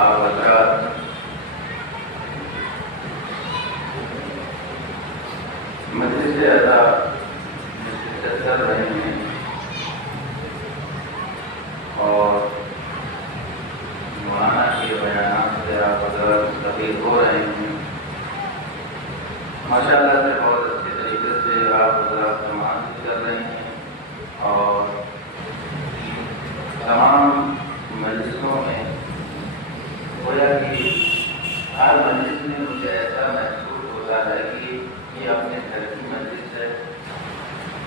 آپ حضرات مجلس اعلیٰ چل رہے ہیں اور مولانا کے بیانات سے آپ حضرات مستفید ہو رہے ہیں۔ ماشاء اللہ سے بہت اچھے طریقے سے آپ حضرات سماعت کر رہے ہیں اور تمام مجلسوں میں گویا کہ ہر مجلس میں مجھے ایسا محسوس ہوتا ہے کہ یہ اپنے گھر کی مجلس ہے۔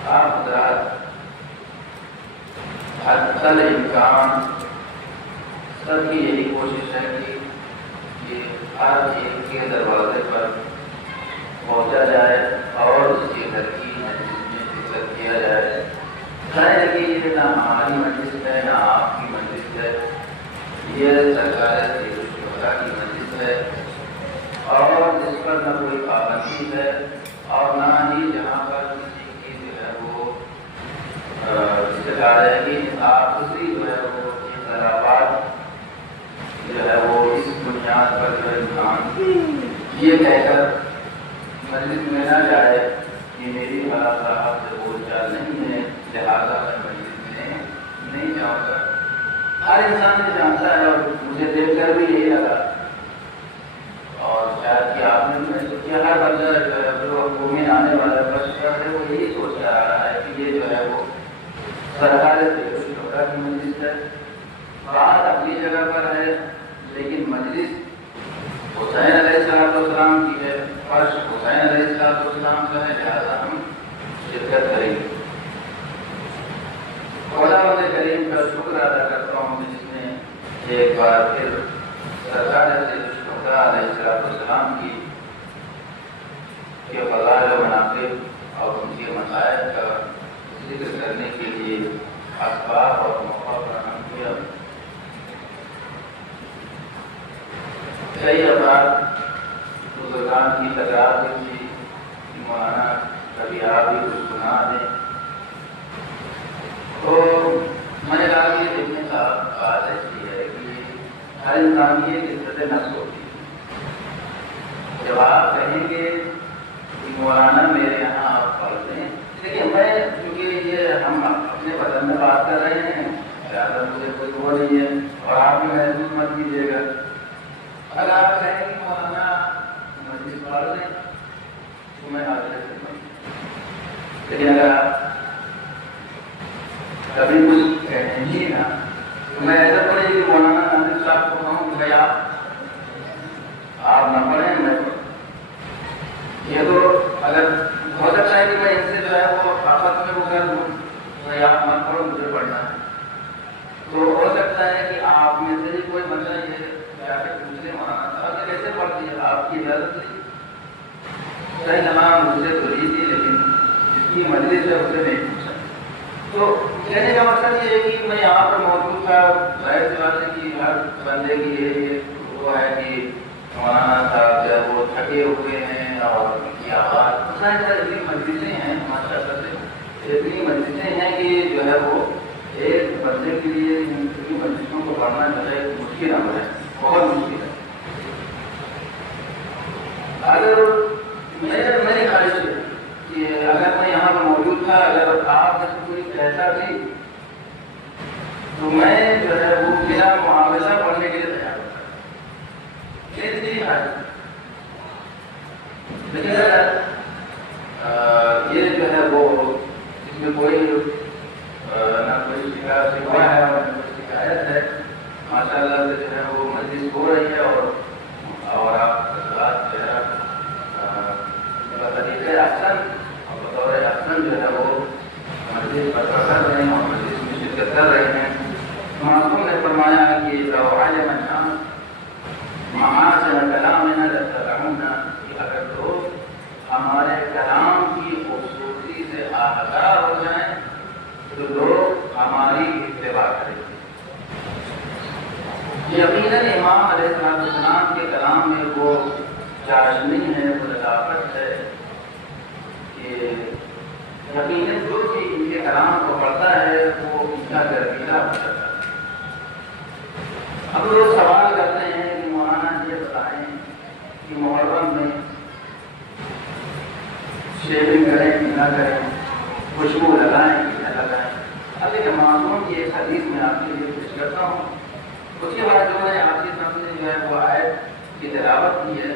آپ حضرات حتی الامکان سب کی یہی کوشش ہے کہ ہر ایک کے دروازے پر پہنچا جائے اور اس کے گھر کی مجلس میں شرکت کیا جائے۔ ظاہر ہے کہ یہ نہ ہماری مجلس ہے نہ آپ کی مجلس ہے، یہ سرکار سید الشہداء کی مجلس ہے اور جس پر نہ کوئی پابندی ہے اور نہ ہی جہاں پر کسی کی جو ہے وہ رشتہ داری آپسی جو ہے وہ اختلافات جو ہے وہ اس بنیاد پر جو ہے انسان یہ کہہ کر مجلس میں نہ جائے کہ میری خلا صاحب سے بول چال نہیں ہے لہٰذا میں مجلس میں نہیں جاؤں گا۔ ہر انسان یہ جانتا ہے اور مجھے دیکھ کر بھی یہی لگا اور شاید کہ آپ نے کیا ہر بندہ جو مومن آنے والا بشر ہے وہ یہی سوچ رہا ہے کہ یہ جو ہے وہ سرکار سید الشہداء کی مجلس ہے، بات اپنی جگہ پر ہے لیکن مجلس حسین علیہ السلام کی ہے، فرش حسین علیہ السلام کا ہے، لہٰذا ہم شرکت کریں گے۔ خدا بند کریم کا شکر ادا کرتا ہوں جس نے ایک بار پھر سرکار سید الشہداء علیہ السلام کی فضائل و مناقب اور ان کے مسائل کا ذکر کرنے کے لیے اسباب اور موقع فراہم کیا۔ کئی افراد بزرگان کی تکرار کی مولانا کبھی آپ بھی کچھ سنا دیں، تو میں نے کہا کہ دیکھنے کا بات ایسی ہے کہ ہر انسان کی ایک عزت نفس ہوتی ہے۔ جب آپ کہیں گے کہ مولانا میرے یہاں آپ پڑھ دیں، دیکھیے میں چونکہ یہ ہم اپنے وطن میں بات کر رہے ہیں زیادہ مجھے کوئی وہ نہیں ہے اور آپ بھی محسوس مت کیجیے گا۔ اگر آپ کہیں کہ مولانا مجلس پڑھ دیں تو میں حاضر خدمت، لیکن اگر آپ کبھی کچھ کہیں گی نا تو میں ایسا پڑھیں کہ مولانا ناظر صاحب کو کہوں کہ بھائی آپ نہ پڑھیں میں پڑھوں، یہ تو اگر ہو سکتا ہے کہ میں ان سے جو ہے وہ آپس میں وہ کر دوں بھائی آپ مت پڑھو مجھے پڑھنا ہے، تو ہو سکتا ہے کہ آپ میں سے ہی کوئی بندہ یہ جا کے پوچھنے مولانا صاحب کیسے پڑھتی ہے آپ کی اجازت تھی؟ صحیح نماز مجھے تو لی تھی لیکن جس کی مجلس ہے اسے نہیں پوچھا۔ تو کہنے کا مقصد یہ ہے کہ میں یہاں پر موجود تھا، ظاہر سی بات ہے کہ ہر بندے کی یہ وہ ہے کہ مولانا صاحب جو ہے وہ تھکے ہوئے ہیں اور ان کی آواز اتنی مجلسیں ہیں ماشاء اللہ سے اتنی مجلسیں ہیں کہ جو ہے وہ ایک بندے کے لیے ان مجلسوں کو پڑھنا جو ہے مشکل عمل ہے، بہت مشکل ہے۔ اگر میری خواہش ہے کہ اگر میں یہاں پر موجود تھا، اگر آپ میں کوئی ایسا تھی تو میں جو ہے وہ بنا معاوضہ پڑھنے کے لیے تیار ہوتا، میری خواہش۔ لیکن اگر یہ جو ہے وہ اس میں کوئی نہ کوئی شکوا ہے اور نہ کوئی شکایت ہے، ماشاء اللہ سے جو ہے وہ مجلس ہو رہی ہے اور آپ حضرات جو ہے بطریقۂ احسن اور بطور احسن جو ہے وہ مجلس برپا کر رہے ہیں اور مجلس میں شرکت کر رہے ہیں۔ معصوم نے فرمایا کہ لو علم الناس محاسن کلامنا لاتبعونا، کہ اگر لوگ ہمارے کلام کی خوبصورتی سے آگاہ ہو جائیں تو لوگ ہماری اتباع کریں گے۔ یقیناً امام علیہ السلام کے کلام میں وہ چاشنی ہے، وہ لطافت ہے کہ یقیناً جو بھی ان کے کلام کو پڑھتا ہے وہ ان کا گرمیلا ہو جاتا ہے۔ ہم لوگ سوال کرتے ہیں کہ محرم میں شیونگ کریں کہ نہ کریں، خوشبو لگائیں کہ نہ لگائیں۔ اب ایک معصوم کی ایک حدیث میں آپ کے لیے پیش کرتا ہوں، اس کے بعد جو ہے آپ کے سامنے جو ہے وہ آیت کی تلاوت کی ہے۔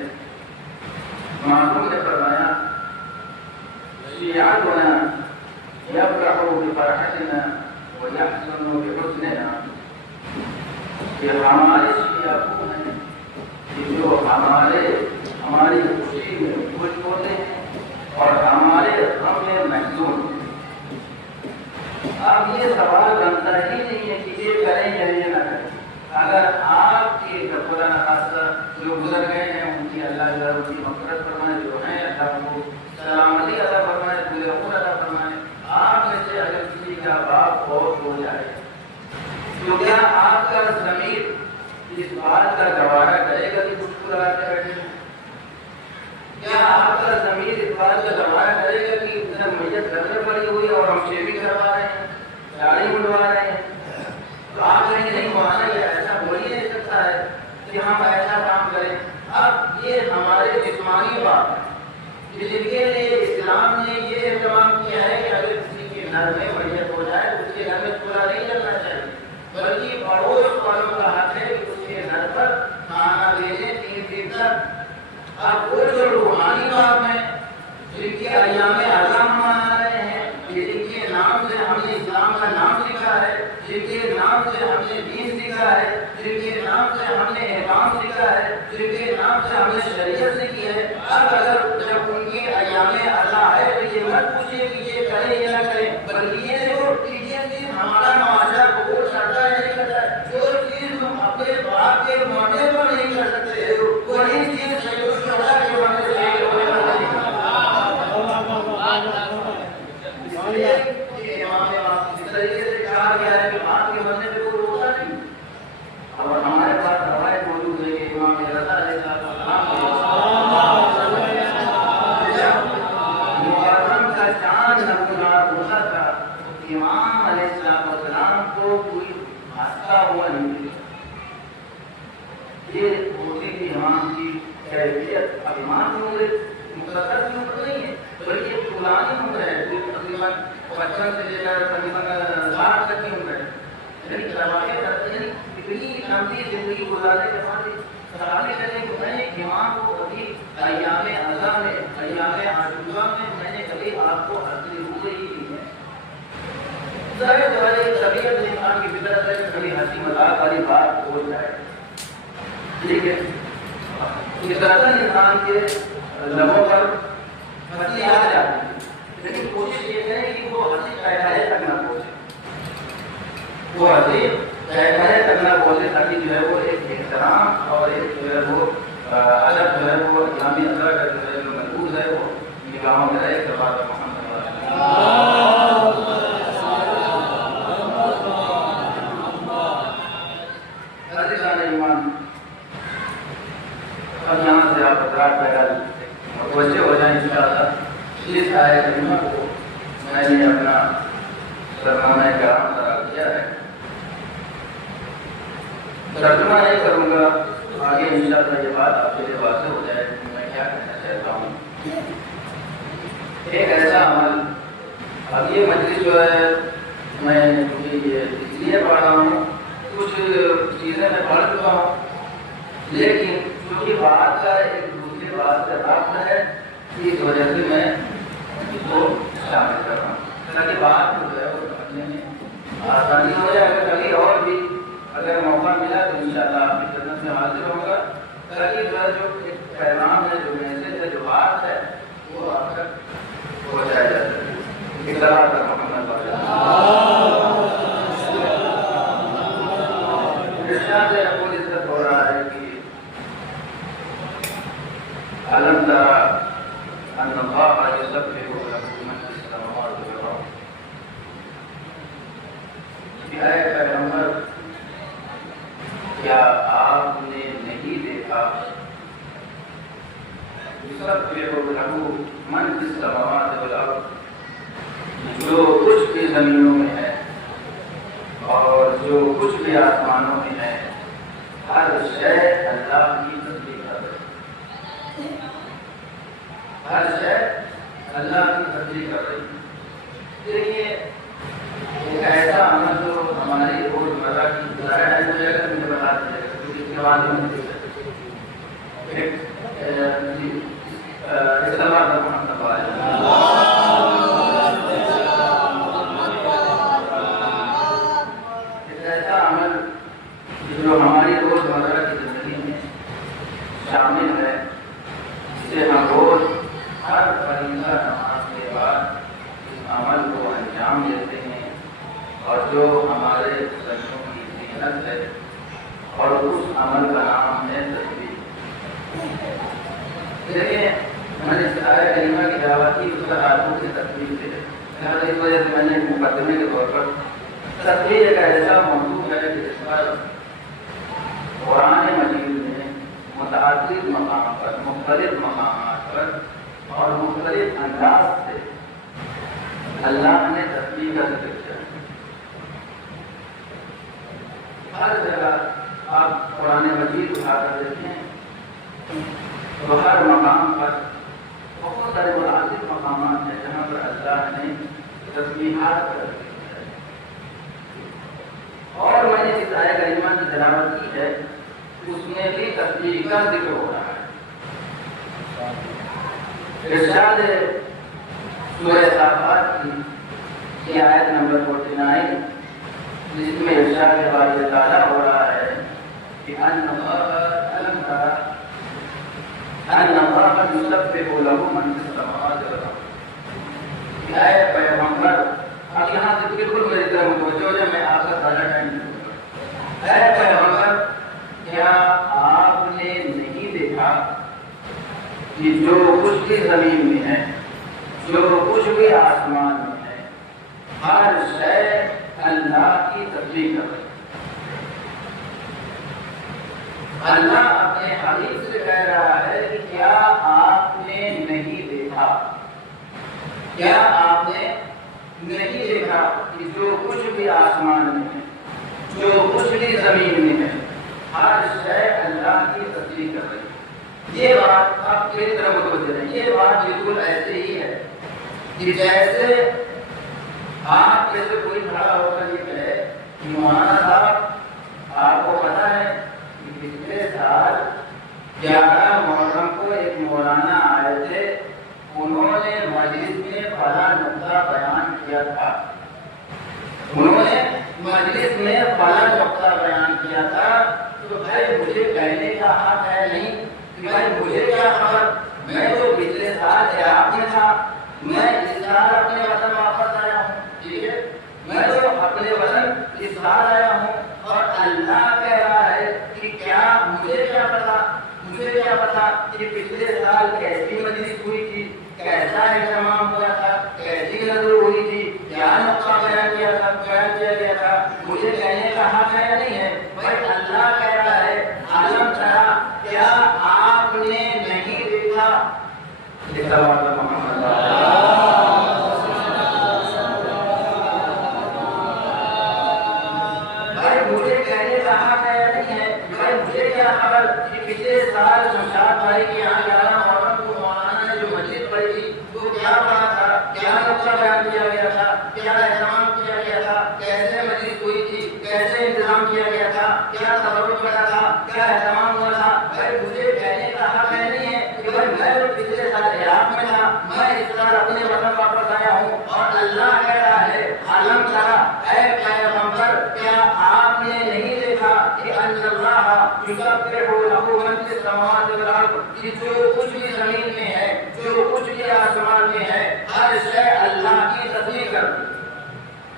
معصوم نے فرمایا شیعتنا یفرح بفرحتنا ویحزن بحزننا، کہ ہمارے شیعہ وہ ہیں کہ جو ہماری خوشی میں خوش ہوتے ہیں اور ہمارے غم میں محزون ہوتے ہیں۔ اب یہ سوال بنتا ہی نہیں ہے کہ یہ کریں یا یہ نہ کریں۔ اگر آپ کے خدا نخواستہ جو گزر گئے ہیں ان کی اللہ ان کی مغفرت فرمائے، جو ہیں اللہ کو سلامتی عطا فرمائے، پورے عمر عطا فرمائے۔ آپ میں سے اگر کسی کا باپ فوت ہو جائے تو کیا آپ کا ضمیر اس بات کا گوارا کرے گا کہ کچھ لگا کے بیٹھے ہیں؟ کیا آپ کا ضمیر اس بات کا گوارا کرے گا کہ ادھر میت گھر میں پڑی ہوئی اور ہم شیونگ کروا رہے ہیں، داڑھی منڈوا رہے ہیں؟ تو آپ کہیں نہیں مانا یہ ایسا ہو ہی نہیں سکتا ہے کہ ہم ایسا کام کریں۔ اب یہ ہمارے جسمانی بات ہے جن کے لیے اسلام نے یہ اہتمام کیا ہے کہ اگر کسی کے گھر میں میت ہو جائے تو اس کے گھر میں چولہا نہیں جلنا چاہیے، بلکہ پڑوس والوں کا حق ہے کہ اس کے گھر پر کھانا بھیجیں 3 دن تک۔ اب وہ جو روحانی بات ہے جن کے ایام اعظم منا رہے ہیں، جن کے نام سے ہم نے اسلام کا نام سیکھا ہے، جن کے نام سے ہم نے دین سیکھا ہے، جن کے نام سے ہم نے احکام سیکھا ہے، جن کے نام سے ہم نے شریعت سیکھی ہے، اب اگر جب ان کے ایام اعظم ہے تو یہ مت پوچھیے کہ یہ کریں یا نہ کریں، بلکہ یہ دیکھو کہ یہ چیز ہمارا معاشرہ قبول کرتا ہے نہیں کرتا ہے۔ جو چیز ہم اپنے باپ کے مرنے پر نہیں کر سکتے وہی چیز شہید الشہداء کے مرنے سے اس طریقے سے کہا گیا ہے کہ آپ کے مرنے پہ کوئی روزہ نہیں۔ اور ہمارے پاس روایت موجود ہے کہ امام رضا علیہ السلام محرم کا چاند نمودار ہوتا تھا، امام علیہ السلام کو کوئی ہنستا ہوا نہیں ملا۔ یہ ہوتی تھی امام کی کیفیت۔ اب امام کی عمر مختصر کی عمر نہیں ہے بلکہ پرانی عمر ہے، تقریباً 55 سے لے کر تقریباً 60 تک کی عمر ہے۔ یعنی روایت کرتے ہیں اتنی لمبی زندگی گزارنے کے بعد صحابی کہتے ہیں کہ میں نے امام کو کبھی ایام اعظم میں، ایام عاشوراء میں نے کبھی آپ کو ہنستے ہوئے ہی نہیں ہے۔ ظاہر طبیعت انسان کی فطرت ہے کہ کبھی ہنسی مذاق والی بات ہو جائے، ٹھیک ہے، اس طرح انسان کے لبوں پر ہنسی آ جاتی ہے، لیکن کوشش یہ کریں کہ وہ ہنسی کہے تک نہ پہنچے، وہ ہنسی کہے تک نہ پہنچے، تاکہ جو ہے وہ ایک احترام اور ایک جو ہے وہ ادب جو ہے وہ اسلامی ادب کا جو ہے جو محفوظ ہے وہ نگاہوں میں رہے۔ اب یہاں سے آپ حضرات پیدا متوجہ ہو جائیں انشاءاللہ۔ اس آیت کریمہ کو میں نے اپنا سرمایہ کرام قرار دیا ہے، ترجمہ نہیں کروں گا، آگے انشاءاللہ یہ بات آپ کے لیے واضح ہو جائے کہ میں کیا کہنا چاہتا ہوں۔ ایک ایسا عمل، اب یہ مجلس جو ہے میں یہ اس لیے پڑھ رہا ہوں، کچھ چیزیں میں پڑھ چکا ہوں، لیکن کیونکہ بات کا ایک دوسری بات کا رابطہ ہے، اس وجہ سے میں اس کو شامل کر رہا ہوں تاکہ بات جو ہے وہ سمجھنے میں آسانی ہو جائے۔ اگر کبھی اور بھی اگر موقع ملا تو انشاءاللہ آپ کی خدمت میں حاضر ہوں گا، تاکہ جو ایک پیغام ہے، جو میسج ہے، جو بات ہے، وہ آپ تک پہنچایا جا سکے۔ اس طرح کا محمد ارشاد رب العزت ہو رہا ہے کہ أَلَمْ تَرَ أَنَّ اللَّهَ يُسَبِّحُ لَهُ مَن فِي السَّمَاوَاتِ وَالْأَرْضِ۔ کہ اے پیغمبر، کیا آپ نے نہیں دیکھا يُسَبِّحُ لَهُ مَن فِي السَّمَاوَاتِ وَالْأَرْضِ، جو کچھ بھی زمینوں میں ہے اور جو کچھ بھی آسمانوں میں ہے، ہر شے اللہ کی تسبیح کر رہی ہے۔ زبان میں ایسا عمل جو ہماری روزمرہ کی زندگی میں شامل ہے، جسے ہم روز ہر فریضہ نماز کے بعد اس عمل کو انجام دیتے ہیں، اور جو ہمارے بچوں کی زینت ہے، اور اس عمل کا نام ہے تسبیح۔ دیکھیں، میں نے آیہ کریمہ کی دعوت کی، اس کا تعلق سے تسبیح سے ہے۔ اس وجہ سے میں نے مقدمے کے طور پر تسبیح ایک ایسا موضوع ہے جس پر قرآن مجید میں متعدد مقام پر، مختلف مقامات پر اور مختلف انداز سے اللہ نے تسبیح کا ذکر کیا۔ ہر جگہ آپ قرآن مجید اٹھا کر دیکھیں تو ہر مقام پر بہت سارے متعدد مقامات ہیں جہاں پر اللہ نے تسبیحات کا ذکر کیا ہے۔ اور میں نے جس آیہ کریمہ کی تلاوت کی ہے اس میں بھی تسبیح کا ذکر ہو رہا ہے۔ ارشاد سورہ صافات کی یہ آیت نمبر 49 جس میں ارشاد باری تعالیٰ ہو رہا ہے کہ ان اللہ یسبح لہ من فی السماوات والارض۔ اے پیغمبر، اب یہاں سے بالکل میری طرف متوجہ ہو جائے، میں آپ کا زیادہ ٹائم نہیں دوں گا۔ اے پیغمبر، کیا آپ نے نہیں دیکھا کہ جو کچھ بھی زمین میں ہے، جو کچھ بھی آسمان میں ہے، ہر شے اللہ کی تسبیح کر رہی ہے۔ اللہ اپنے حبیب سے کہہ رہا ہے کہ کیا آپ نے نہیں دیکھا، کیا آپ نے نہیں دیکھا کہ جو کچھ بھی آسمان میں ہے، جو کچھ بھی زمین میں ہے، ہر شے اللہ کی تسبیح کر رہی ہے۔ یہ بات آپ میری طرف متوجہ رہیں، یہ بات بالکل ایسے ہی ہے کہ جیسے آپ جیسے کوئی کھڑا ہو کر یہ کہے کہ مولانا صاحب، آپ کو پتا ہے کہ پچھلے سال 11 محرم کو ایک مولانا آئے تھے، انہوں نے مجلس میں فلاں نقطہ بیان کیا تھا، انہوں نے مجلس میں فلاں نقطہ بیان کیا تھا، تو بھائی مجھے کہنے کا حق ہے نہیں کہ بھائی مجھے کیا خبر، میں تو پچھلے سال عراق میں تھا، میں اس سال اپنے وطن واپس آیا ہوں، ٹھیک ہے، میں تو اپنے وطن اس سال آیا ہوں، اور اللہ کہہ رہا ہے کہ کیا مجھے کیا پتا، مجھے کیا پتا کہ پچھلے سال کیسی مجلس ہوئی تھی، کیسا اہتمام ہوا تھا، کیسی نظر ہوئی تھی، کیا نقطہ بیان کیا تھا، بیان کیا گیا تھا، مجھے کہنے کا حق ہے نہیں ہے۔ بھائی اللہ کہہ رہا ہے عالم ترا، کیا آپ نے نہیں دیکھا، بھائی مجھے کہنے کا حق ہے نہیں ہے، بھائی مجھے کیا خبر کہ پچھلے سال شمشاد بھائی کے یہاں 11 محرم کو مولانا نے جو مجلس پڑھی تھی وہ کیا پڑھا تھا، کیا نقطہ بیان کیا گیا تھا، کیا اہتمام کیا گیا تھا، کیسے مجلس ہوئی تھی، کیسے انتظام کیا گیا تھا، کیا تبرک پڑا تھا، کیا اہتمام ہوا تھا۔ بھائی مجھے کہنے کا حق ہے نہیں ہے کہ بھائی میں تو پچھلے سال عراق میں تھا، میں اس سال اپنے وطن واپس آیا ہوں، اور اللہ کہہ رہا ہے عالم ترا، اے پیغمبر، کیا آپ نے نہیں دیکھا کہ ان اللہ یسبح لہ من فی السماوات والارض، کہ جو کچھ بھی زمین میں ہے، جو کچھ بھی آسمان میں ہے، ہر شے اللہ کی تسبیح کرتی ہے،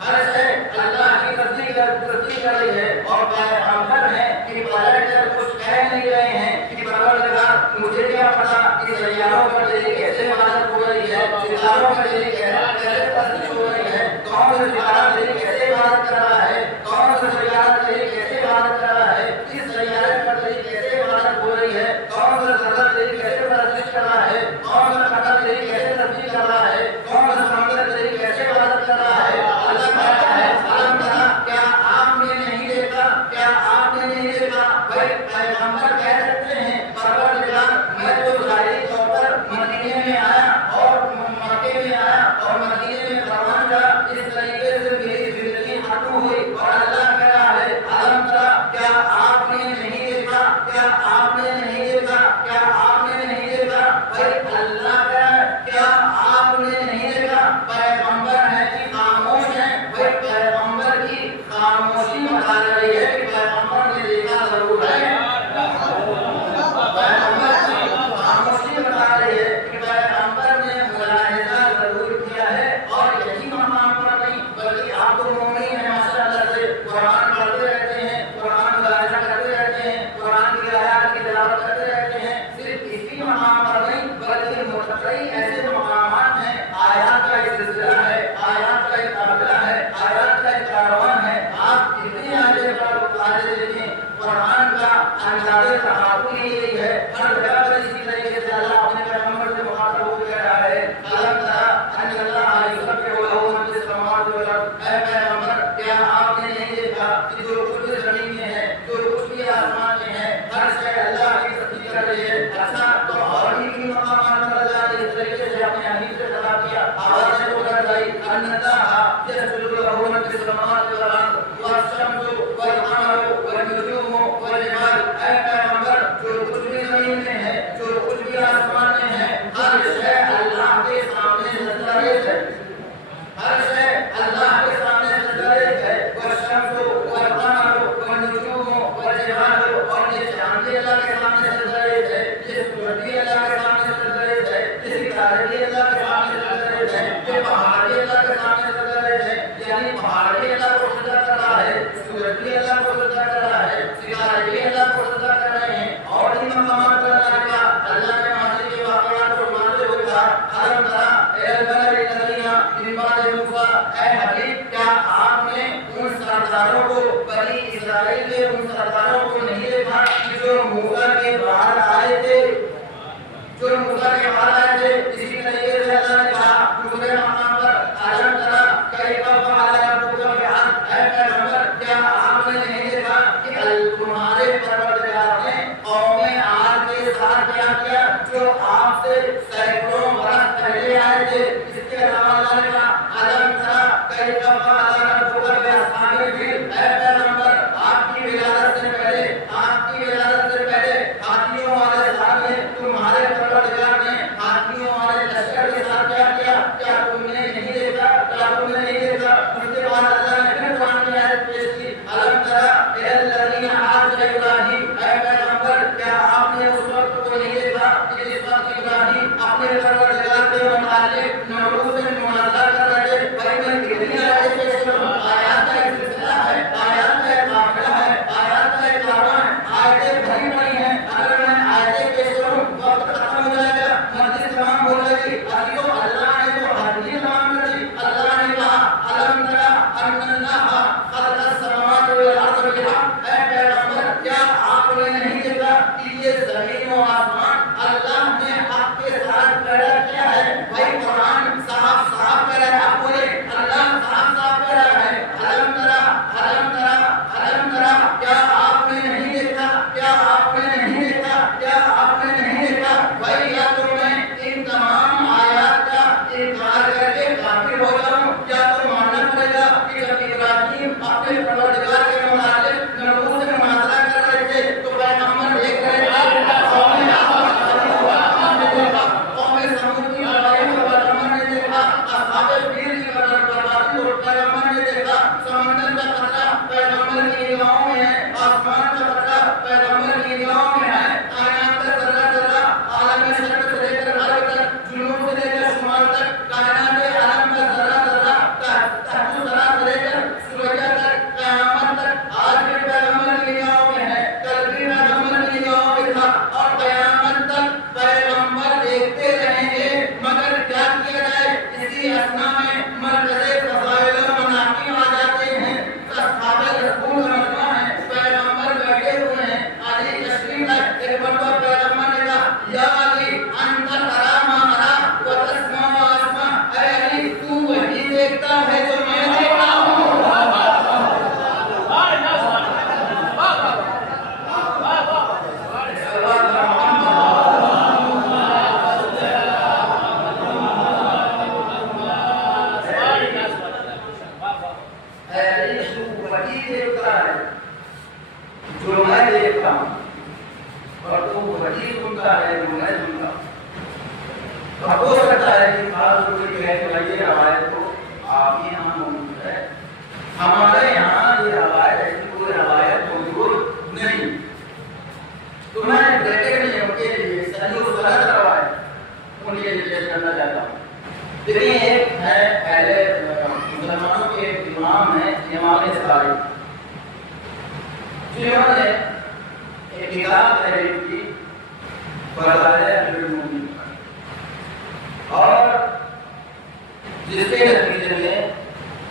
ہر شے اللہ کی تسبیح کر رہی ہے، اور پیغمبر ہیں کہ پلٹ کر کچھ کہہ نہیں رہے ہیں کہ پروردگار مجھے کیا پتا کہ سیاروں پر تیری کیسے عبادت ہو رہی ہے، ستاروں پر تیری کیسے تسبیح ہو رہی ہے، کون سا ستارہ تیری کیسے عبادت کر رہا ہے، کون سا سیارہ تیری کیسے عبادت کر رہا ہے، کس سیارے پر تیری کیسے عبادت ہو رہی ہے، کون سا سرور تیری کیسے پرستش کر رہا ہے، کون سا قمر تیری کیسے تسبیح کر رہا ہے، کون سا سمندر تیری کیسے عبادت کر رہا ہے۔ اللہ کہتا ہے عالم ترا، کیا آپ نے نہیں دیکھا، کیا آپ نے نہیں دیکھا۔ بھائی پیغمبر کہہ سکتے ہیں پروردگار میں تو ظاہری طور پر مدینے میں آیا اور مکے میں آیا اور مدینے میں پروان چلا، اس طریقے سے میری زندگی ختم ہوئی، اور اللہ کہہ رہا ہے عالم ترا، کیا آپ نے نہیں دیکھا انداز تحاکم یہی ہے، ہر جگہ پر اسی طریقے سے اللہ اپنے پیغمبر سے مخاطب ہو کے کہہ رہا ہے الم تر ان اللہ یسبح لہ من فی السماوات والارض، اے پیغمبر کیا آپ نے نہیں دیکھا کہ جو کچھ بھی زمین میں ہے، جو کچھ بھی آسمان میں ہے، ہر شے اللہ کی تسبیح کر رہی ہے۔ اچھا تو اور بھی مقامات پر اللہ نے اس طریقے سے اپنے حبیب سے خطاب کیا، آوازیں بلند کرائی ان اللہ یسجد لہ من فی السماوات والارض والشمس والقمر والنجوم والجبال، اے پیغمبر جو کچھ بھی زمین میں ہے، جو کچھ بھی آسمان میں ہے، ہر شے اللہ کے سامنے سجدہ ریز ہے، ہر شے اللہ کے سامنے سجدہ ریز ہے۔ والشمس والقمر والنجوم والجبال، اور یہ چاند بھی اللہ کے سامنے سجدہ ریز ہے، یہ سورج بھی اللہ کے سامنے سجدہ ریز ہے، یہ ستارے بھی اللہ کے سامنے سجدہ ریز ہے، یہ پہاڑ بھی اللہ کے سامنے سجدہ ریز ہے، یعنی پہاڑ بھی اللہ کو سجدہ کر رہا ہے، سورج بھی اللہ کو سجدہ کر رہا ہے، ستارے بھی اللہ کو سجدہ کر رہے ہیں۔ اور ان مقامات پر اللہ نے ماضی کے واقعات کو مانتے ہوئے کہا الم تر الی الملأ الذین من بعد موسیٰ، اے حبیب کیا آپ نے ان سرداروں کو، بنی اسرائیل کے ان سرداروں کو نہیں دیکھا کہ جو موسیٰ کے بعد آئے تھے، جو موسیٰ کے بعد آئے تھے؟ اسی طریقے سے اللہ نے کہا دوسرے مقام پر الم تر کیف فعل ربک بعاد، اے پیغمبر کیا آپ نے نہیں دیکھا کہ تمہارے پروردگار نے قوم عاد کے ساتھ کیا کیا جو آپ سے سینکڑوں برس پہلے آئے تھے؟ اس کے علاوہ اللہ نے کہا الم تر کیف فعل ربک باصحاب الفیل، اے پیغمبر آپ کی ولادت سے پہلے، آپ کی ولادت سے پہلے ہاتھیوں والے ساتھ میں تمہارے پروردگار نے ہاتھیوں والے لشکر کے ساتھ کیا کیا؟ کیا تم نے نہیں دیکھا؟ کیا تم نے نہیں دیکھا؟ اس کے بعد اللہ نے پھر قرآن کی آیت پیش کی الم تر الی الذین حاج ابراہیم، اے پیغمبر کیا آپ نے اس وقت کو نہیں دیکھا کہ جس وقت ابراہیم اپنے پروردگار کے متعلق نمرود سے مناظرہ کر رہے تھے؟ بھائی میں کتنی آیتیں پیش کروں؟ آیات کا ایک سلسلہ ہے، آیات کا ایک قافلہ ہے، آیات کا ایک کارواں ہے، آیتیں بھری پڑی ہیں، اگر میں آیتیں پیش کروں وقت ختم ہو جائے گا، مسجد تمام ہو جائے گی۔ ابھی تو اللہ نے تو حدیث تمام کر دی، اللہ نے کہا الم تر ان اللہ خلق السماوات والارض بالحق، اے پیغمبر کیا آپ نے نہیں دیکھا کہ یہ زمین و آسمان اللہ نے حق کے ساتھ پیدا کیا ہے؟ بھائی قرآن صاف صاف کہہ رہا ہے، آپ بولے اللہ صاف صاف کہہ رہا ہے الم تر الم تر الم تر، کیا آپ نے نہیں دیکھا؟ کیا آپ نے نہیں دیکھا؟ کیا آپ نے نہیں دیکھا؟ بھائی یا تو میں ان تمام آیات کا انکار کر کے کافر ہو جاؤں، یا تو ماننا پڑے گا کہ جب ابراہیم اپنے پروردگار کے متعلق نمرود سے مناظرہ کر رہے تھے تو پیغمبر دیکھ رہے تھے، قوم سمود کی بربادی کو پیغمبر نے دیکھا، اصحاب فیل کی بربادی کو پیغمبر نے دیکھا، سمندر کا خطرہ پیغمبر کی نگاہوں میں ہے، آسمان کا خطرہ پیغمبر کی نگاہوں میں ہے، کائنات کا ذرہ ذرہ عالم شرق سے لے کر غرب تک، جنوب سے لے کر شمال تک، کائنات عالم کا ذرہ ذرہ تحت ذرہ سے لے کر سورج تک، قیامت تک، آج بھی پیغمبر کی نگاہوں میں ہے، کل بھی پیغمبر کی نگاہوں میں تھا، اور قیامت تک پیغمبر دیکھتے رہیں گے۔ مگر کیا کیا جائے؟ اسی اثنا میں مرکز فضائل و مناقب آ جاتے ہیں، اصحاب رسول رضوان ہیں، پیغمبر بیٹھے ہوئے ہیں، علی تشریف لائے، ایک مرتبہ پیغمبر نے کہا یا علی انت ترا ما ارا و تسمع ما اسمع، اے علی تو وہی دیکھتا ہے جو میں دیکھتا ہوں۔ جو میں دیکھتا ہوں اور تو وہی سنتا ہے جو میں سنتا ہوں۔ تو ہو سکتا ہے کہ خاص کوئی کہے کہ یہ روایت تو آپ کے یہاں موجود ہے، ہمارے یہاں یہ روایت ایسی کوئی روایت موجود نہیں، تو میں بریکٹ میں ان کے لیے صحیح و غلط روایت ان کے لیے پیش کرنا چاہتا ہوں۔ دیکھیے ایک ہے پہلے مسلمانوں کے امام ہیں امام صادق، جنہوں نے ایک کتاب تحریر کی فضائل امیر المومنین، اور جس کے نتیجے میں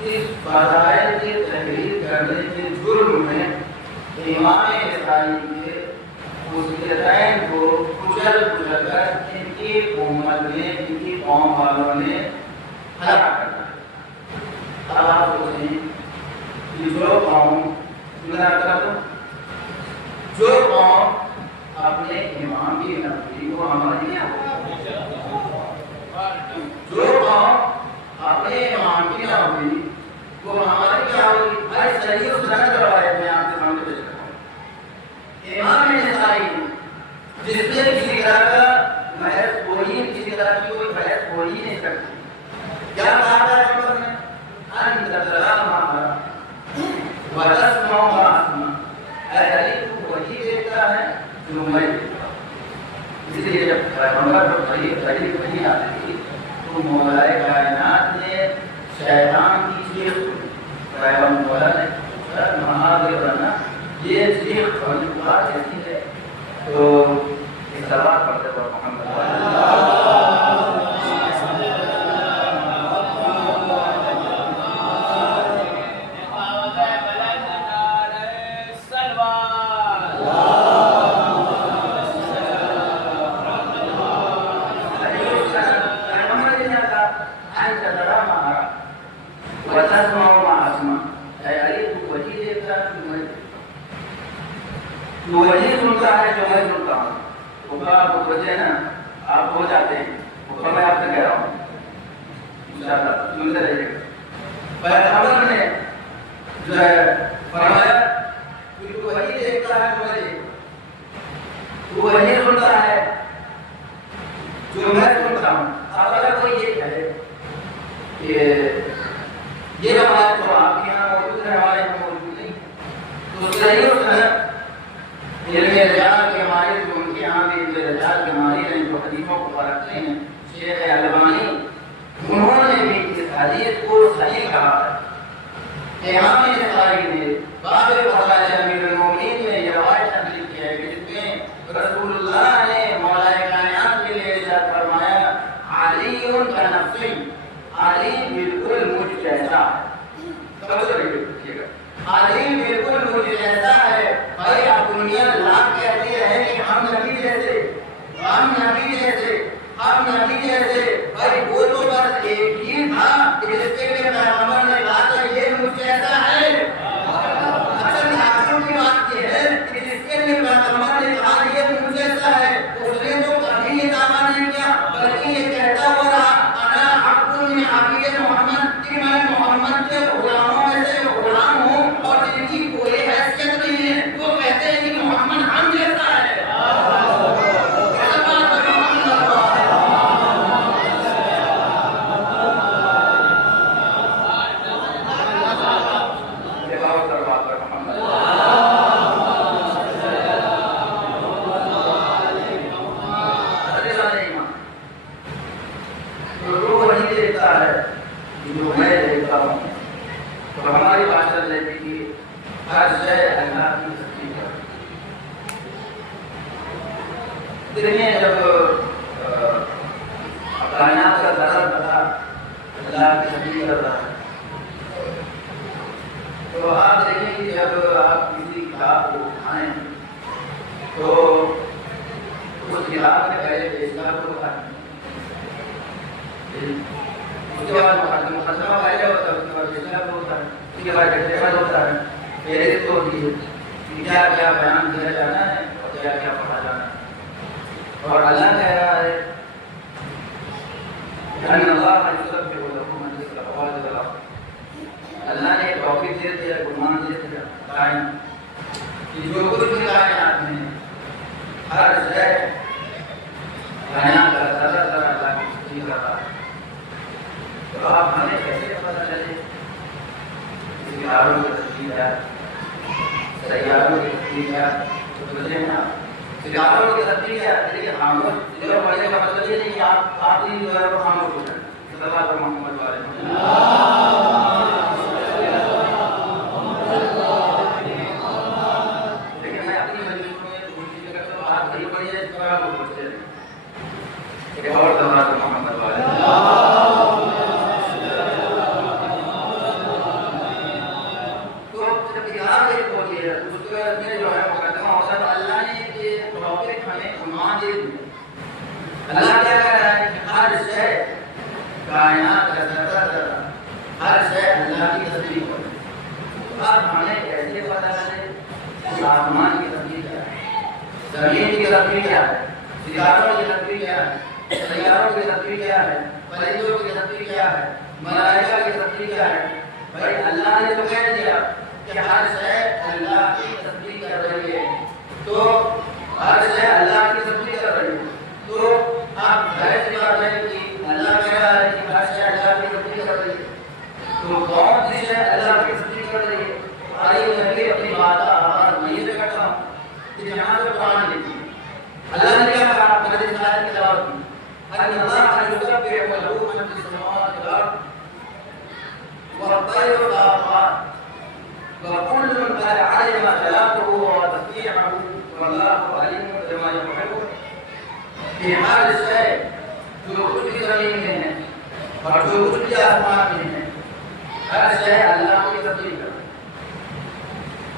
اس فضائل کی تحریر کرنے کے جرم میں امام اسرائیل کے جو قوم جو قوم اپنے امام کی نفی وہ ہماری کیا جو قوم اپنے امام کی نفی وہ ہماری کیا ہوگی؟ بھائی صحیح و سند روایت میں آپ کے سامنے پیش کرتا ہوں. امام نسائی جس نے کسی طرح کا محض کوئی کسی طرح کی کوئی بحث ہو ہی نہیں سکتی. کیا کہا ہے نمبر میں انت ترى ما ارى وتسمع ما اسمع. اے علی تو وہی دیکھتا ہے جو میں دیکھتا ہوں. اس لیے جب پیغمبر کو صحیح وہی آتی تھی تو مولا کائنات نے شیطان کی چیخ سنی. پیغمبر نے پوچھا مہاویر بنا یہ چیخ کون بات ایسی ہے؟ تو ایک سوال کرتے تھے محمد وہی سنتا ہے جو میں سنتا ہوں. وہ آپ کو سوچے نا آپ ہو جاتے ہیں وہ میں آپ سے کہہ رہا ہوں انشاءاللہ سنتے رہیے گا. پیغمبر نے جو ہے فرمایا کہ وہی دیکھتا ہے جو میں دیکھتا ہوں. وہی سنتا ہے جو میں سنتا ہوں. اب اگر کوئی یہ کہے کہ یہ روایت تو آپ کے یہاں موجود ہے ہمارے یہاں موجود نہیں تو صحیح ہوتا ہے. علم رجال کے ماہر جو ان کے یہاں بھی علم رجال کے ماہر ہیں جو حدیثوں کو پرکھتے ہیں شیخ البانی انہوں نے بھی اس حدیث کو صحیح کہا ہے. امام نسائی نے باب فضائل امیر المومنین میں یہ روایت نقل کی ہے کہ جس میں رسول اللہ نے مولا کائنات کے لیے ارشاد فرمایا علی کا نفسی علی بالکل مجھ جیسا ہے. توجہ رکھیے گا علی بالکل مجھ جیسا ہے. بھائی آپ دنیا لاکھ کہتی ہے کہ ہم نبی جیسے ہم نبی جیسے ہم نبی جیسے. بھائی وہ تو بس ایک ہی تھا جس کے لیے پیغمبر نے کہا تھا یہ مجھ جیسا ہے. اصل حاصل کی بات یہ ہے کہ جس کے لیے پیغمبر نے کہا یہ مجھ جیسا ہے اس نے تو کبھی یہ دعویٰ نہیں کیا بلکہ یہ کہتا ہوا رہا انا عبد من عبید محمد کہ میں محمد کے غلاموں میں سے غلام ہوں اور جن کی کوئی حیثیت نہیں ہے. وہ کہتے ہیں کہ محمد ہم جیسا ہے. تو آپ دیکھیں کہ جب آپ کسی کتاب کو اٹھائیں تو اس کتاب میں پہلے فیصلہ کو اٹھائیں اس کے بعد مقدمہ پہلے ہوتا ہے اس کے بعد فیصلہ کو ہوتا ہے اس کے بعد اعتماد ہوتا ہے فہرست ہوتی ہے کہ کیا کیا بیان کیا جانا ہے اور کیا کیا پڑھا جانا ہے. اور اللہ کہہ رہا ہے ان اللہ یسبح له من في السماوات والارض. اللہ نے توفیق دے دیا قرآن دے دیا قائم کہ جو کچھ بھی کائنات میں ہر شے کائنات کا ذرہ ذرہ اللہ کی تسبیح کر رہا ہے. تو آپ ہمیں کیسے پتہ چلے ستاروں کی تسبیح ہے سیاروں کی تسبیح ہے تو سوچیں نا ستاروں کی تسبیح ہے لیکن خاموش جو پڑھنے کا مطلب یہ نہیں کہ آپ ہی جو ہے وہ خاموش ہو جائیں. صلی اللہ علیہ محمد لیکن میں اپنی مجلس میں کوشش کرتا ہوں بات صحیح پڑھی ہے اس پر آپ کو پوچھتے رہیں کہ اور صلی محمد تو جب کتاب ایک ہوتی ہے اس میں جو ہے مقدمہ ہوتا ہے تو اللہ نے یہ ٹاپک ہمیں عنوان دے دیا. اللہ کیا کہہ رہا ہے کہ ہر شے کائنات کا ذرہ ذرہ ہر شے اللہ کی تسبیح کرے. آسمان کی تسبیح کیا ہے، زمین کی تسبیح کیا ہے، ستاروں کی تسبیح کیا ہے، سیاروں کی تسبیح کیا ہے، فرشتوں کی تسبیح کیا ہے، ملائکہ کی تسبیح کیا ہے؟ بھائی اللہ نے تو کہہ دیا کہ ہر شے اللہ کی تسبیح کر رہی ہے، تو ہر شے اللہ کی تسبیح کر رہی ہے، تو آپ ظاہر سی بات ہے کہ اللہ کہہ رہا ہے کہ ہر شے اللہ کی تسبیح کر رہی ہے، تو کون سی شے اللہ کی تسبیح کر رہی ہے؟ آئیے میں بھی اپنی بات آغاز وہیں سے کرتا ہوں کہ جہاں سے قرآن لکھی اللہ نے کیا کہا اپنے اس آیت کی تلاوت کی ان اللہ یسبح لہ من فی السماوات والارض والطير صافات وكل قد علم صلاته وتسبيحه والله عليم بما يفعلون کہ ہر شے جو کچھ بھی زمین میں ہے اور جو کچھ بھی آسمان میں ہے ہر شے اللہ کی تسبیح کرے،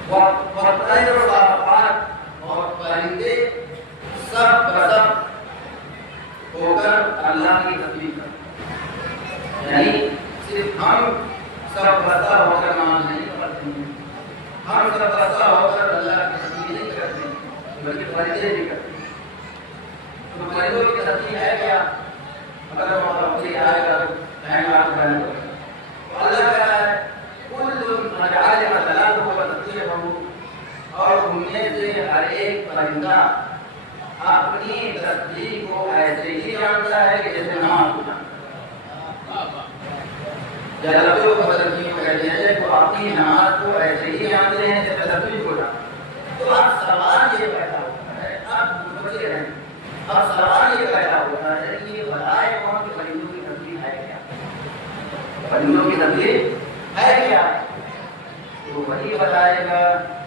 والطير صافات اور پرندے سب بسب ہو کر اللہ کی تسبیح کریں، یعنی صرف ہم سب بسا ہو کر نماز نہیں پڑھتے ہیں، ہم سب بسا ہو کر اللہ کی تسبیح نہیں کرتے ہیں بلکہ فرشتے بھی کرتے ہیں۔ تو فرشتوں کی تسبیح ہے کیا؟ اگر موقع مجھے آئے گا تو ٹائم آپ بیان کریں۔ تو اللہ کہہ رہا ہے کل قد علم صلاته وتسبيحه، اور ان میں سے ہر ایک پرندہ اپنی تسبیح کو ایسے ہی جانتا ہے کہ جیسے نماز کو جانتا ہے۔ جلالوں کو بدلتی کو کہتے ہیں کہ وہ اپنی نماز کو ایسے ہی جانتے ہیں جیسے تسبیح کو جانتے ہیں۔ تو اب سوال یہ پیدا ہوتا ہے، اب بچے رہیں، اب سوال یہ پیدا ہوتا ہے کہ یہ بتائے کون کہ پرندوں کی تسبیح ہے کیا؟ پرندوں کی تسبیح ہے کیا؟ تو وہی بتائے گا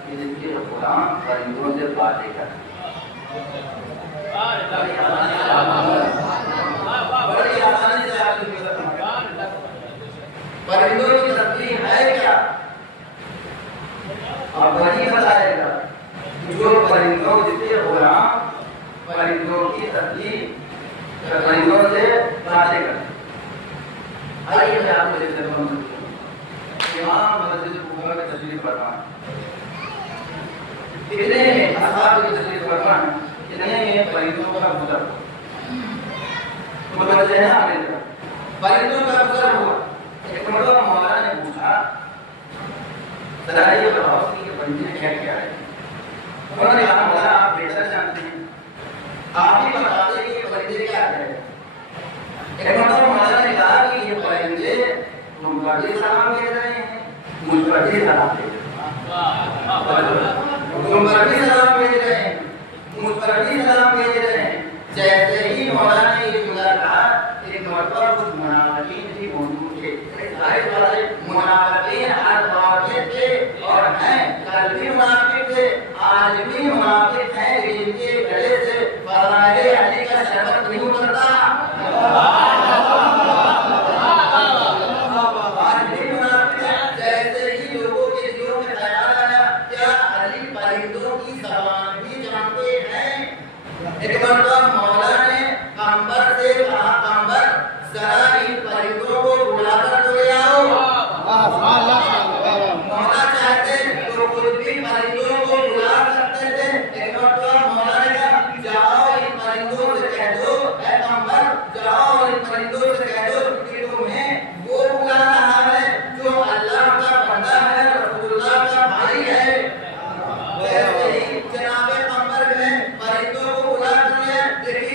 کہ جس کے غلام پرندوں سے باتیں کرتے ہیں۔ بڑی آسانی سے آپ کو پرندوں کی تسبیح ہے کیا؟ اور وہی بتائے گا جو پرندوں جس کے غلام پرندوں کی تسبیح پرندوں سے باتیں کرتے ہیں۔ آئیے میں آپ کو جیسے امام مسجد الکوفہ کی تشریف فرما ہے، کتنے اصحاب کی تشریف فرما ہے، کتنے پرندوں کا گزر ہوا، متوجہ ہے آپ نے پرندوں کا گزر ہوا۔ ایک مرتبہ مولانا نے پوچھا ذرا یہ بتاؤ کہ پرندے کیا کیا ہے؟ انہوں نے کہا مولانا آپ بہتر جانتے ہیں، آپ ہی بتا دیں کہ پرندے کیا ہے۔ ایک مرتبہ مولانا نے کہا کہ یہ پرندے تم پر بھی سلام بھیج رہے ہیں، مجھ پر بھی سلام بھیج رہے ہیں، تم پر بھی سلام بھیج رہے ہیں، مجھ پر بھی سلام بھیج رہے ہیں۔ جیسے ہی مولانا نے یہ جملہ کہا ایک مرتبہ کچھ منافقین بھی موجود تھے، منافقین ہر دور میں تھے اور ہیں، کل بھی منافق تھے، آج بھی منافق ہیں، جن کے گلے سے فرائض علی کا شربت نہیں اترتا۔ ایک مرتبہ مولا نے قمبر سے کہا قمبر ذرا ان پرندوں کو بلا کر تو لے آؤ۔ مولا چاہتے تو خود بھی پرندوں کو بلا سکتے تھے، ایک مرتبہ مولا نے کہا جاؤ ان پرندوں سے کہہ دو، اے قمبر جاؤ ان پرندوں سے کہہ دو کہ تمہیں وہ بلا رہا ہے جو اللہ کا بندہ ہے، رسول اللہ کا بھائی ہے۔ ویسے ہی جناب قمبر گئے پرندوں کو بلا کر لے، دیکھیے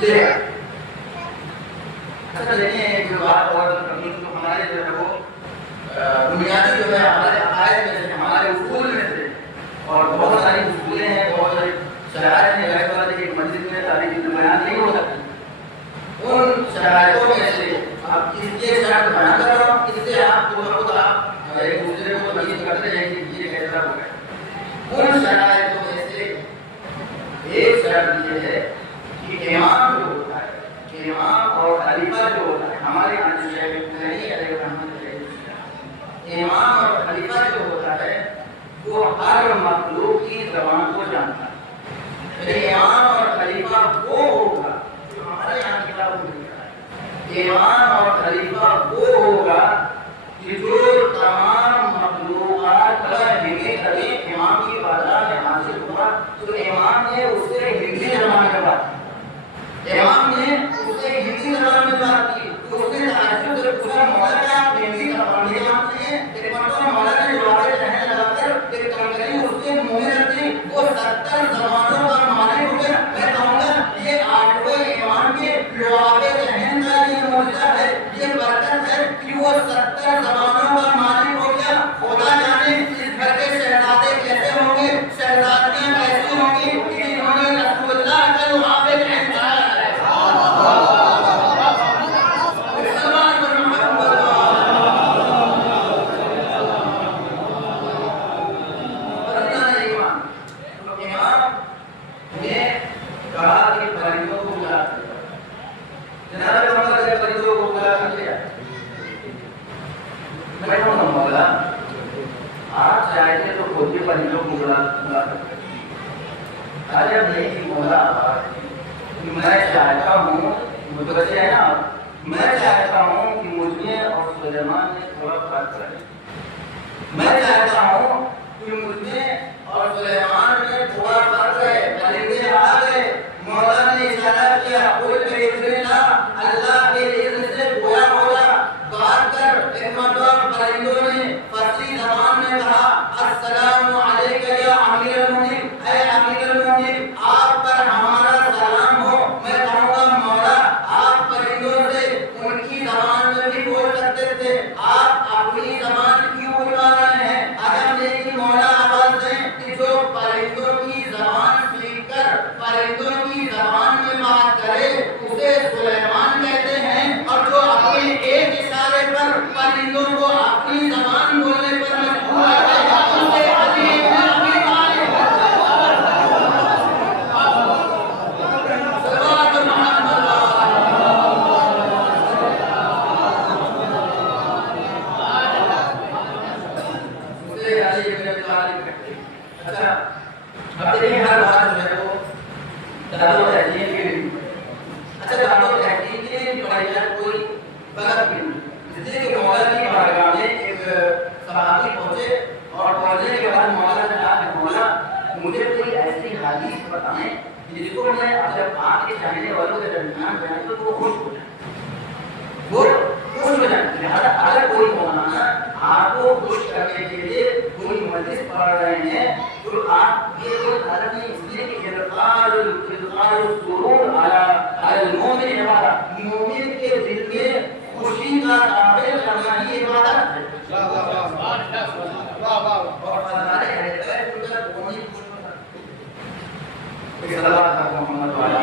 لے آئے. اچھا دیکھیں ایک بات اور جو ہمارے جو ہے وہ بنیادی جو ہے ہمارے عقائد میں سے ہمارے اصول میں سے اور بہت ساری اصولیں ہیں بہت ساری شرائط ہیں ایسا والا کہ ایک مسجد میں ساری چیزیں بیان نہیں ہو سکتی. ان شرائطوں میں سے آپ اس کے شرط بیان کر رہا ہوں اس سے آپ خود آپ ایک دوسرے کو تمیز کرتے ہیں کہ یہ کیسا ہو گیا. ان شرائطوں میں سے ایک شرط یہ ہے کہ امام جو ہوتا ہے امام اور خلیفہ جو ہوتا ہے ہمارے یہاں جو امام اور خلیفہ جو ہوتا ہے وہ ہر مخلوق کی زبان کو جانتا ہے. امام اور خلیفہ وہ ہوگا جو ہمارے یہاں کتاب میں لکھا ہے. امام اور خلیفہ وہ ہوگا کہ جو تمام مخلوقات کا کبھی امام کی بارگاہ میں حاصل ہوا تو امام نے اس سے ہندی زبان میں بات کی. امام نے اس سے ہندی زبان میں بات کی تو اس نے تعجب سے پوچھا مولا کیا آپ ہندی زبان میں جانتے ہیں؟ ایک مرتبہ مولا نے جواب کہنے لگا کر ایک کنکری اس کے منہ میں رکھی وہ 70 زبانوں کا مالک ہو گیا. میں کہوں گا یہ 8ویں امام کے جواب کہنے کا یہ معجزہ ہے یہ برکت ہے کہ وہ 70 زبانوں کا مالک ہو گیا. خدا جانے اس گھر کے شہزادے کیسے ہوں گے شہزادیاں کیسی ہوں گی کہ انہوں نے رسول اللہ کا جواب کہنے کا آپ چاہتے تو خود کے پرندوں کو بلا سکتے. عجب نہیں کہ مولا میں چاہتا ہوں متوجہ ہے نا میں چاہتا ہوں کہ مجھے اور سلیمان نے تھوڑا فرق کرے. میں چاہتا ہوں کہ مجھے اور سلیمان میں تھوڑا فرق ہے. پرندے آ گئے مولا نے اشارہ کیا کوئی اللہ کے اذن سے گویا ہو جا بات کر. ایک مرتبہ پرندوں نے فصیح زبان میں کہا السلام علیکم یا امیر المؤمنین اے امیر المؤمنین آپ پر ہمارا سلام ہو. میں کہوں گا مولا آپ پرندوں سے ان کی زبان میں بھی بول سکتے تھے آپ اپنی زبان کیوں بلا رہے ہیں؟ اگر لیکن مولا آواز دیں کہ جو پرندوں کی زبان سیکھ کر پرندوں کی زبان میں بات کرے اسے سلیمان کہتے ہیں اور جو اپنے ایک اشارے پر پرندوں کو اپنی زبان بولنے پر مجبور ہے اسے علی بن ابی طالب صلوات محمد اسے علی بن ابی طالب کہتے ہیں. اچھا اب دیکھیں ہر بات جو ہے وہ دادو تحقیق کے لیے اچھا دادو تحقیق کے لیے پڑھائی جائے کوئی غلط بھی نہیں. اس لیے کہ مولا کی بارگاہ میں ایک صحابی پہنچے اور پہنچنے کے بعد مولا نے کہا کہ مولا مجھے کوئی ایسی حدیث بتائیں جس کو میں جب آپ کے چاہنے والوں کے درمیان بیان کروں تو وہ خوش ہو جائیں وہ خوش ہو جائیں. لہٰذا اگر کوئی مولانا آپ کو خوش کرنے کے لیے کوئی مجلس پڑھ رہے ہیں تو آپ یہ کوئی غلط نہیں. اس لیے کہ اذقار السرور علی المؤمن عبادت مومن کے دل میں خوشی کا داخل کرنا ہی عبادت ہے. اور ہمارے رہتا ہے تو کا دونوں خوش ہوتا ہے. صلوات محمد والا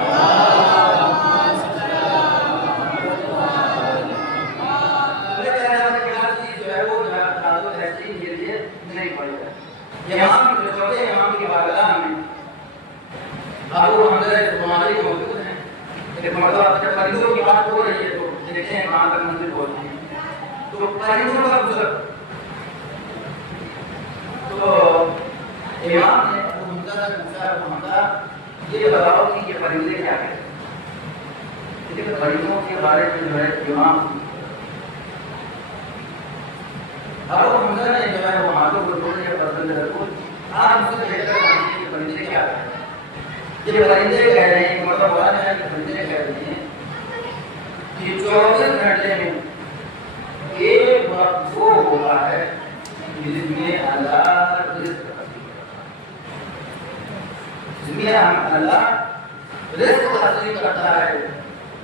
امام جو چھوٹے امام کی بارگاہ میں ابو حمزہ زبانی موجود ہیں. ایک مرتبہ جب پرندوں کی بات ہو رہی ہے تو دیکھیں کہاں تک منزل ہوتی ہے تو پرندوں کا گزر تو امام نے ابو حمزہ سے پوچھا ابو حمزہ یہ بتاؤ کہ یہ پرندے کیا کہتے ہیں. لیکن پرندوں کے بارے میں جو ہے امام ابو حمزہ نے جو ہے وہ ہاتھوں کو چھوڑنے کے پسند رکھو آپ اس سے بہتر جانتے ہیں کہ پرندے کیا کہتے ہیں. یہ پرندے کہہ رہے ہیں مطلب بات ہے کہ پرندے کہہ رہے ہیں کہ 24 گھنٹے میں ایک وقت وہ ہوتا ہے جس میں اللہ رزق اللہ رزق تقسیم کرتا ہے.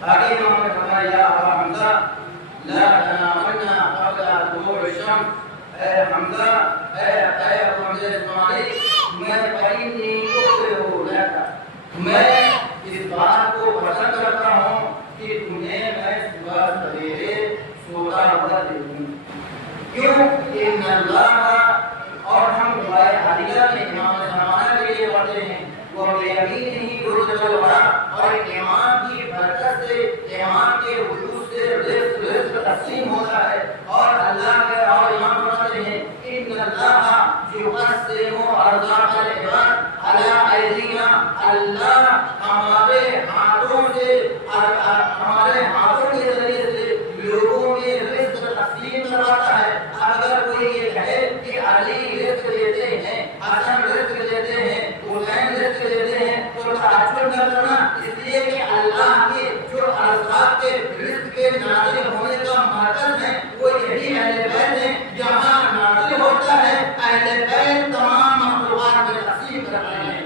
آگے امام نے فرمایا یا ابا حمزہ لا تنامن قبل طلوع الشمس، اے حمزہ اے ابو حمزہ اسماعیل، میں فإنی أكره لك، میں اس بات کو پسند کرتا ہوں کہ تمہیں میں صبح سویرے سوتا ہوا دیکھوں. کیوں؟ ان اللہ، اور ہم دعائے حالیہ میں امام زمانہ کے لیے پڑھتے ہیں وہ یقین ہی درست الورا، اور امام کی برکت سے امام کے وجود سے رزق تقسیم ہوتا ہے. اور اللہ کے اور امام فرماتے ہیں ان اللہ یقسم ارزاق العباد علی ایدینا، اللہ ہمارے ہاتھوں سے ہمارے ہاتھوں کے ذریعے سے لوگوں میں رزق تقسیم کرواتا ہے. اگر کوئی یہ کہے کہ علی رزق دیتے ہیں، حسن رزق دیتے ہیں، حسین رزق دیتے ہیں، تو تعجب نہ کرنا، اس لیے کہ اللہ کے جو ارزاق کے رزق کے نازل ہونے کا مرکز ہے وہ یہی اہل بیت ہیں. جہاں نازل ہوتا ہے اہل بیت تمام مخلوقات میں تقسیم کرتے ہیں.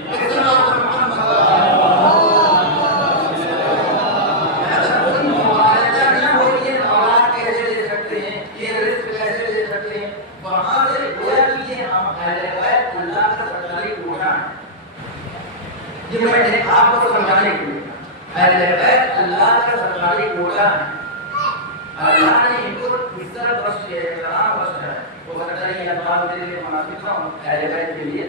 یہ میں آپ کو سمجھانے کے لیے اہل بیت اللہ کا سرکاری کوٹا ہے. اللہ نے ان کو عزت بخشی ہے، احترام بخشا ہے. وہ سکتا ہے یہ الفاظ میرے لیے مناسب نہ ہوں اہل بیت کے لیے،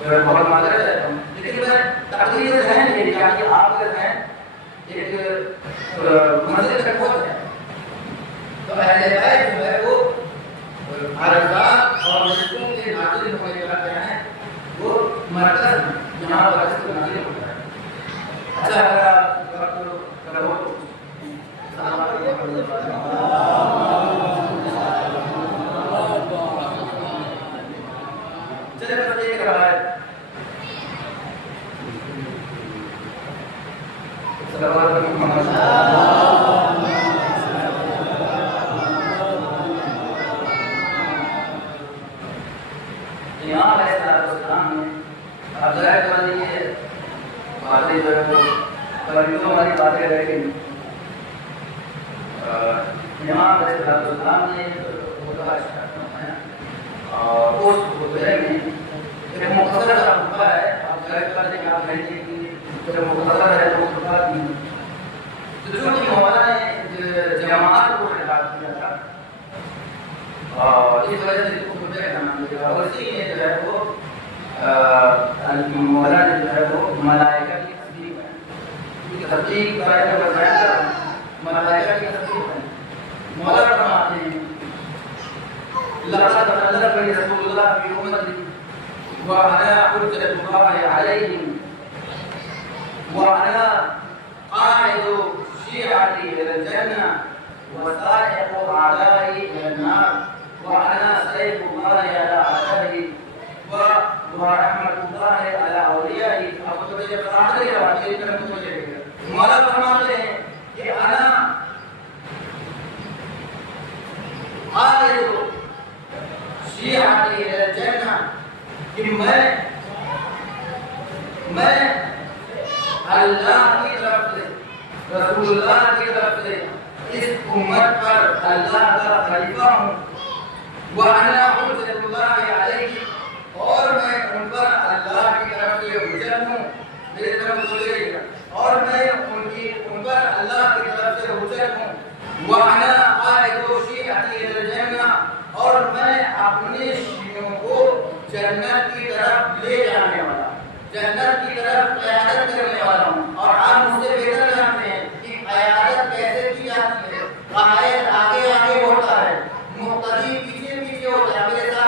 بہت معذرت چاہتا ہوں، لیکن میں تقریر ذہن یہ لیا کہ آپ کا ذہن ایک منزل تک پہنچ ہے. تو اہل بیت جو ہے وہ ارزاق اور رزقوں کے نازل ہونے کا کیا ہے وہ مرکز ہے جہاں پر رزق نازل ہوتا ہے. اچھا اگر وقت کرو تو السلام علیکم ورحمۃ چلے بس ایک روایت صلوات محمد امام علیہ السلام نے اب ظاہر کر لیجیے باتیں جو ہے وہ پرندوں والی باتیں رہ گئی. امام علیہ السلام نے اور اس خطبے میں ایک مختصر سا خطبہ ہے. آپ ظاہر کر دیں کہ آپ کہیں گے کہ جو مختصر ہے وہ خطبہ نہیں. چونکہ مولانا نے جماعت کو خطاب کیا تھا اور اس وجہ سے خطبے کا نام دیا، اور اسی میں جو ہے وہ مولانا نے جو ہے وہ ملائکہ کی تصدیق کرنے کا بتایا. ملائکہ کی تصدیق ہے. مولا فرماتے ہیں لقد تكلم رسول الله في امتي وانا حجة الله عليهم وانا قائد شيعتي الى الجنة وسائق اعدائي الى النار وانا سيف الله على اعدائي ورحمة الله على اوليائي. مولا فرماتے ہیں کہ انا قائد شیعتی الى الجنہ، کہ میں اللہ کی طرف سے رسول اللہ کی طرف سے اس امت پر اللہ کا خلیفہ ہوں. وَأَنَا حُجَّةُ اللَّهِ عَلَيْهِ، اور میں ان پر اللہ کی طرف سے حجت ہوں. میرے طرف سوچئے گا، اور میں ان پر اللہ کی طرف سے حجت ہوں. وَأَنَا قَائِدُ شِيعَتِي إِلَى الْجَنَّةِ، اور میں اپنے شیعوں کو جنت کی طرف لے جانے والا، جنت کی طرف قیادت کرنے والا ہوں. اور آپ مجھ سے بہتر جانتے ہیں کہ قیادت کیسے کی جاتی ہے. قائد آگے آگے ہوتا ہے، مقتدی پیچھے پیچھے ہوتا ہے. میرے ساتھ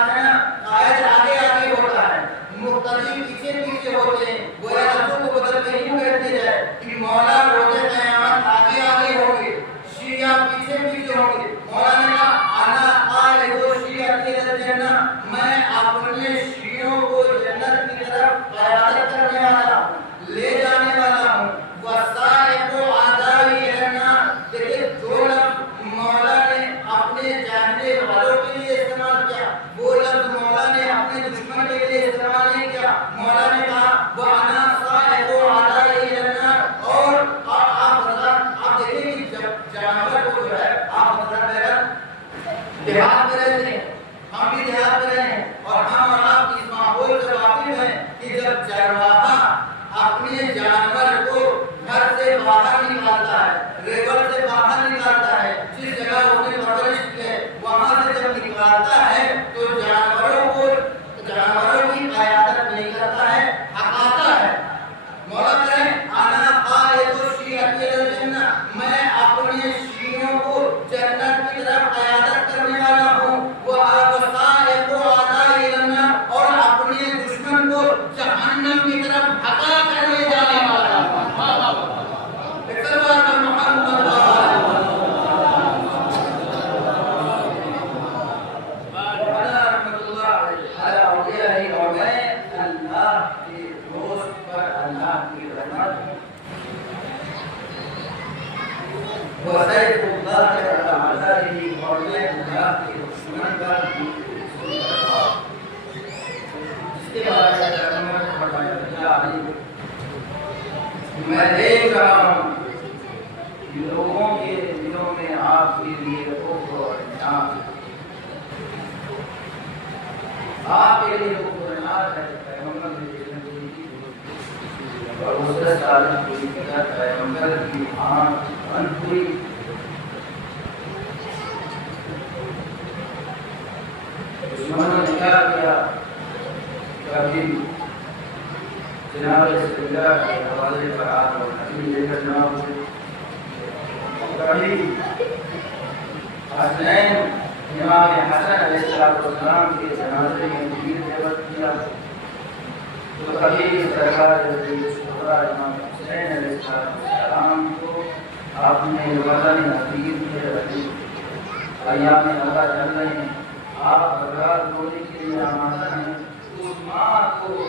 دیہات میں رہتے ہیں، ہم بھی دیہات میں رہے ہیں، اور ہم اور آپ اس ماحول سے واقف ہیں کہ جب چرواہا اپنے جانور کو گھر سے باہر نکالتا ہے، ریور سے باہر نکالتا ہے، جس جگہ اس نے پرورش کی ہے وہاں سے جب نکالتا ہے تو جانوروں کی قیادت نہیں کرتا ہے، حقاتا ہے۔ مولا کہیں انا قائد الشیعۃ الی الجنہ، میں اپنے شیعوں کو جنت کی طرف قیادت کرنے والا ہوں، وَأَبْصَائِقُ أَعْدَاءِ إِلَى النَّارِ، اور اپنے دشمن کو جہنم کی طرف دھکا کر لے جانے والا ہوں۔ وسيف الله على أعدائه، اور میں اللہ کے دشمن کا جس کے بارے میں فرمایا میں دیکھ رہا ہوں لوگوں کے دلوں میں آپ کے لیے خوف اور انعام، آپ کے لیے خوف اور انعام ہے، پیغمبر نے اور اس سے تعلق پوری کیا، پیغمبر کی آنکھ بند ہوئی، دشمنوں نے کیا کیا، کبھی جناب رسول اللہ کے حوالے پر آپ اور نبی لے کر نہ ہوئے، کبھی حسنین امام حسن علیہ السلام کے جنازے میں بھیڑ دعوت کیا، تو کبھی سرکار امام حسین علیہ السلام کو آپ نے وطن عزیز میں رکھی، ایام اللہ چل رہے ہیں، آپ غزات ہونے کے لیے آمادہ ہیں، اس ماں کو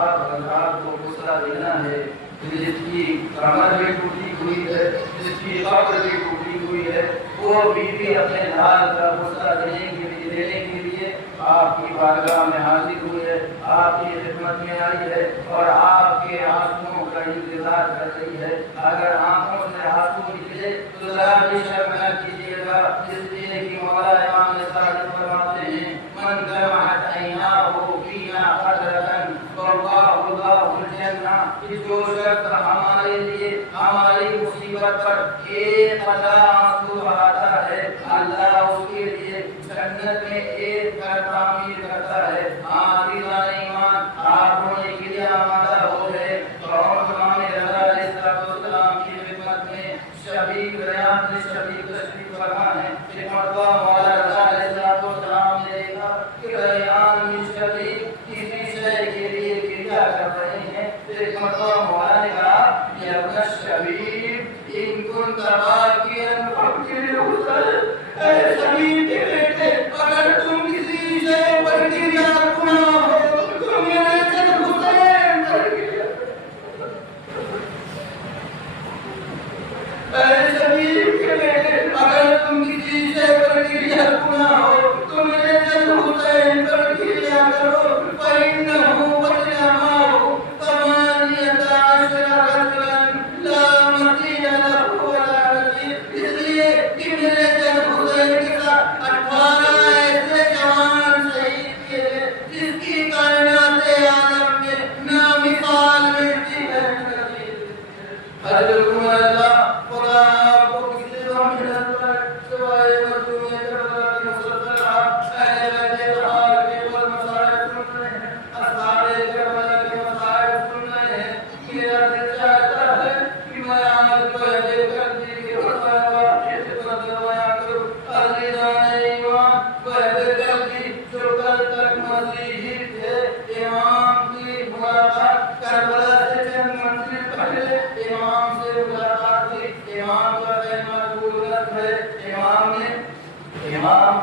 آپ غزات کو غصہ دینا ہے جس کی کمر بھی ٹوٹی ہوئی ہے، جس کی قبر بھی ٹوٹی ہوئی ہے، وہ بیوی اپنے لال کا غصہ دینے کے لیے آپ کی بارگاہ میں حاضر ہوئی ہے، آپ کی خدمت میں آئی ہے اور آپ کے آنسوؤں کا انتظار کر رہی ہے۔ اگر آنکھوں سے آنسو نکلے تو ذرا بھی شرم نہ کیجیے گا، اس لیے کہ مولا امام صادق فرماتے ہیں من دمعت عیناہ فینا قدرۃ فوقاہ الجنہ، کہ جو شخص ہمارے لیے ہماری مصیبت پر ایک قطرہ آنسو بہاتا ہے، اللہ اس کے لیے جنت میں ایک گھر تعمیر کرتا ہے۔ عزیزان ایمان، آپ رونے کے لیے آمادہ ہو گئے، اور امام رضا علیہ السلام کی خدمت میں شبیب ریاض نے شبیب تشریف فرما ہے۔ ایک مرتبہ مولا رضا علیہ السلام نے دیکھا کہ ریان میں شبیب کسی شے کے لیے گریا کر رہے ہیں، ایک مرتبہ مولا نے کہا یا ابن شبیب ان کنت باکیا فابکی حسین، اے شبیب کے بیٹے اگر تم کسی شے پر گریا کرنا ہو تو میرے جد حسین پر گریا، اے شبیب کے بیٹے اگر تم کسی شے پر گریا کرنا ہو تو میرے جد حسین پر گریا کرو، فإنه وجمعه ثمانية عشر رجلا لا مثيل له ولا نظير، اس لیے کہ میرے جد حسین کے ساتھ 18 ایسے جوان شہید کیے ہیں جس کی کائنات عالم میں نہ مثال ملتی ہے۔ حضرت اللہ خدا آپ کو کسی محنت پر سوائے مظلوم کربلا کی مسلسلات اہل بیت طہار کے بول مسائل سن رہے ہیں، اصحاب کربلا کے مسائل سن رہے ہیں، میرا دل چاہتا ہے کہ میں آج پہلے کر دی کہ مسائل واقعی سے بدلوایا کروں۔ عزیزان ایمان، پہلے کر دی جو کل تک مسیحی تھے، امام کی ملاقات کربلا سے چند منزل پہلے امام سے ملاقات ہوئی، امام کا خیمہ دولت ہے، امام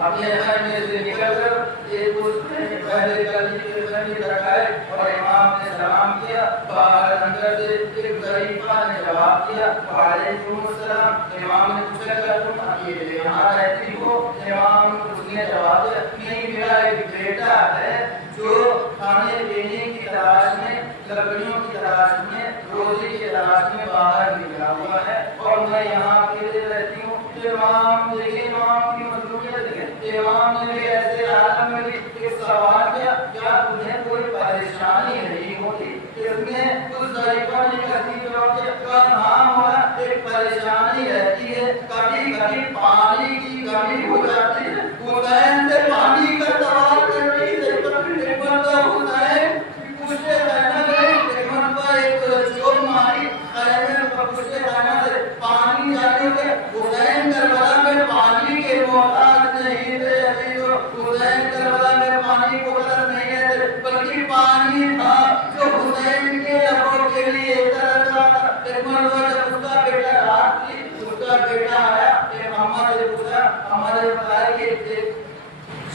اپنے خیمے سے نکل کر ایک دوسرے پہلے گلی کے خیمے لگائے اور امام نے سلام کیا، باہر اندر سے ایک ضعیفہ نے جواب دیا وعلیکم السلام۔ امام نے پوچھا کہ تم اکیلے یہاں رہتی ہو؟ امام نے جواب دیا نہیں، میرا ایک بیٹا ہے جو کھانے پینے کی تلاش میں، لکڑیوں کی تلاش میں، روزی کی تلاش میں باہر نکلا ہوا ہے اور میں یہاں اکیلے رہتی ہوں۔ امام دیکھیں امام کی مظلومیت اس کا بیٹا رات کی اس کا بیٹا آیا کہ اما سے پوچھا، ہمارے بتایا کہ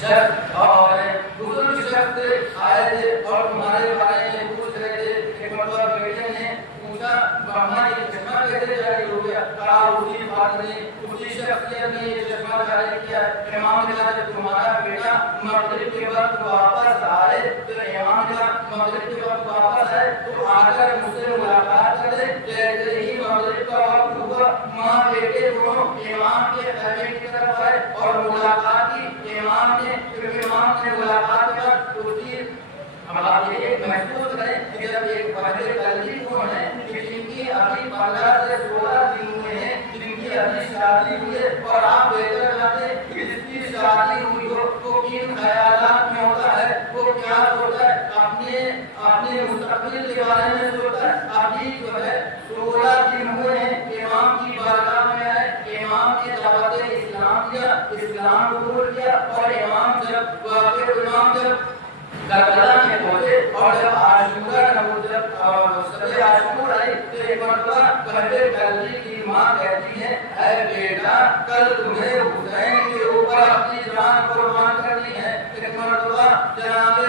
شخص اور بزرگ شخص آئے تھے اور تمہارے بارے میں پوچھ رہے تھے کہ مرتبہ بیٹے نے پوچھا اما یہ چشمہ کیسے جاری ہو گیا؟ کہا اسی بات نے اسی شخصیت نے یہ چشمہ جاری کیا۔ امام نے کہا جب تمہارا بیٹا مغرب کے وقت واپس آئے تو امام نے کہا مغرب کے وقت واپس آئے تو آ کر مجھ سے ملاقات کرے۔ جیسے ہی مغرب کا وقت ہوا ماں بیٹے دونوں امام کے خیمے کی طرف آئے اور ملاقات کی۔ امام نے ملاقات کر اسی ہم یہ محسوس کریں کہ جب ایک بڑے قلبی کو ہیں کہ جن کی ابھی 15 سے 16 دن ہوئے ہیں، جن کی ابھی شادی ہوئی ہے اور آپ بہتر جانتے ہیں کہ جس کی شادی ہوئی ہو تو کن خیالات میں ہوتا ہے، وہ کیا سوچتا ہے، اپنے مستقبل کے بارے میں سوچتا ہے۔ ابھی جو ہے 16 دن ہوئے ہیں، امام کی بارگاہ میں آئے، امام نے دعوت اسلام دیا، اسلام قبول کیا اور امام جب کربلا میں پہنچے اور جب شب عاشور آئی تو ایک مرتبہ بڑے قلبی کی ماں کہتی ہے اے بیٹا کل تمہیں حسین کے اوپر اپنی جان قربان کرنی ہے۔ ایک مرتبہ جناب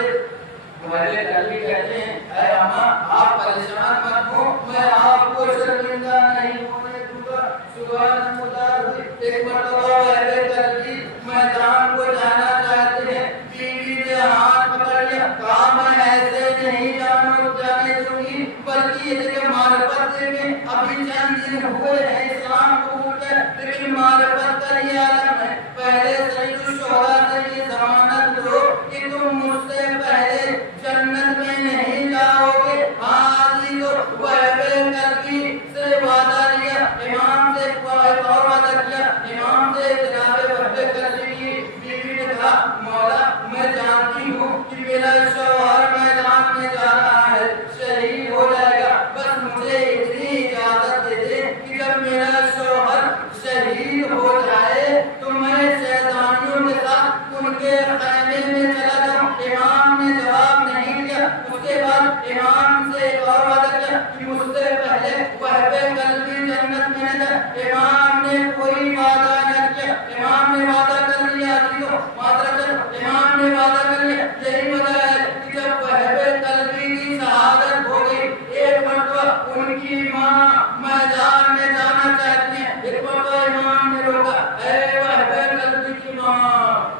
بڑے قلبی کہتے ہیں اے اماں آپ پریشان مت ہو، میں آپ کو شرمندہ نہیں ہونے دوں گا۔ سبحان اللہ۔ ایک مرتبہ بڑے قلبی میدان کو جانا چاہتے ہیں، بیوی نے ہاتھ پکڑ لیا، کہا میں ایسے نہیں جانے دوں گی، بلکہ یہ کہ معرفت میں ابھی چند دن ہوئے ہیں اسلام قبول کر، لیکن معرفت کا یہ عالم ہے، پہلے سید الشہداء سے یہ ضمانت دو کہ تم مجھ سے پہلے جنت میں نہیں جاؤ گے۔ حاضری تو وہب قلبی سے وعدہ لیا، امام سے اور وعدہ کیا، امام سے جناب وہب قلبی کی بیوی نے کہا مولا میں جانتی ہوں کہ میرا شوہر میدان میں جا رہا ہے، شہید ہو جائے گا، بس مجھے اتنی اجازت دے دے کہ جب میرا شوہر شہید ہو جائے تو میں شیطانیوں کے ساتھ ان کے خیمے میں چلا جاؤں۔ امام نے جواب نہیں دیا۔ اس کے بعد امام سے ایک اور وعدہ کیا کہ مجھ سے پہلے وہب قلبی جنت میں نہ جائے۔ امام نے کوئی وعدہ نہ کیا، امام نے وعدہ کر لیا، امام نے وعدہ کر لیا۔ یہی وجہ ہے کہ جب وہب قلبی کی شہادت ہو گئی، ایک مرتبہ ان کی ماں میدان میں جانا چاہتی ہیں، ایک مرتبہ امام نے روکا اے وہب قلبی کی ماں،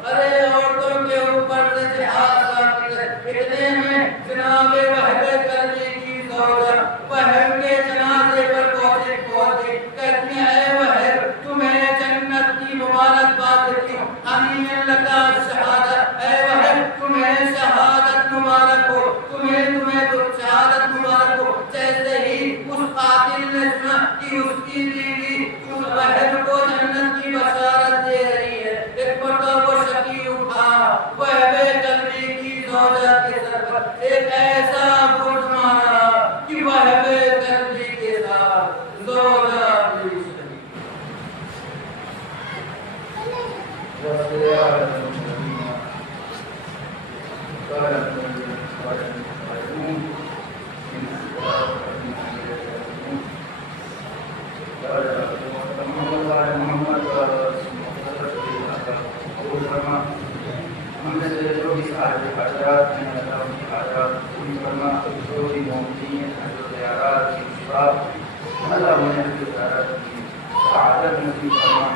ارے عورتوں کے اوپر سے جہاد ثابت ہے۔ اتنے میں جناب وہب قلبی کی زوجہ وہب کے جنازے پر پہنچی، کہتی ہیں اے وہب تمہیں جنت کی مبارکباد دیتی ہوں، امین لکا شہادت، اے وہب تمہیں شہادت مبارک ہو، تمہیں شہادت مبارک ہو۔ جیسے ہی اس قاتل نے سنا کہ اس کی بیوی اس وہب کو جنت کی بشارت دے رہی ہے، ایک مرتبہ وہ شکی اٹھا، وہب قلبی کی زوجہ کے سر پر ایک ایسا گھوٹ مارا کہ وہب قلبی کے ساتھ زوجہ بھی شہید۔ ہم نے جو بھی سارے حضرات ہیں اللہ ان کی حاجات پوری کرنا، جو بھی مومنین ہیں جو زیارات کی شفاعت اللہ انہیں کی زیارت کی سعادت نصیب کرنا۔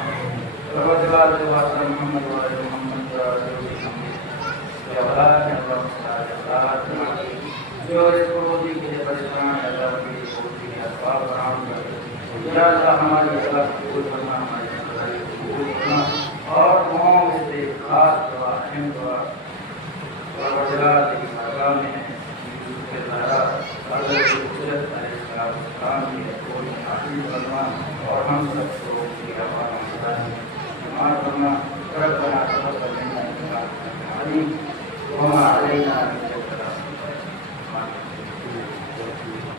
رب جلال واسع محمد و آل محمد و آل محمد یا اولاد ہیں اللہ صلی اللہ علیہ وسلم جو اس روزی کے لیے پریشان ہے اللہ کی روزی کے اسباب فراہم کر، یا اللہ ہماری اصلاح قبول کرنا، ہماری اصلاح قبول کرنا اور قوم سے خاص دعا اہم دعا رب جلال کی بارگاہ میں یوسف زہرا حضرت حجرت علیہ السلام کی کوئی حافظ کرنا اور ہم سب کو کی آواز نماز کرنا ربنا تقبل منا انك انت السميع العليم وما علينا من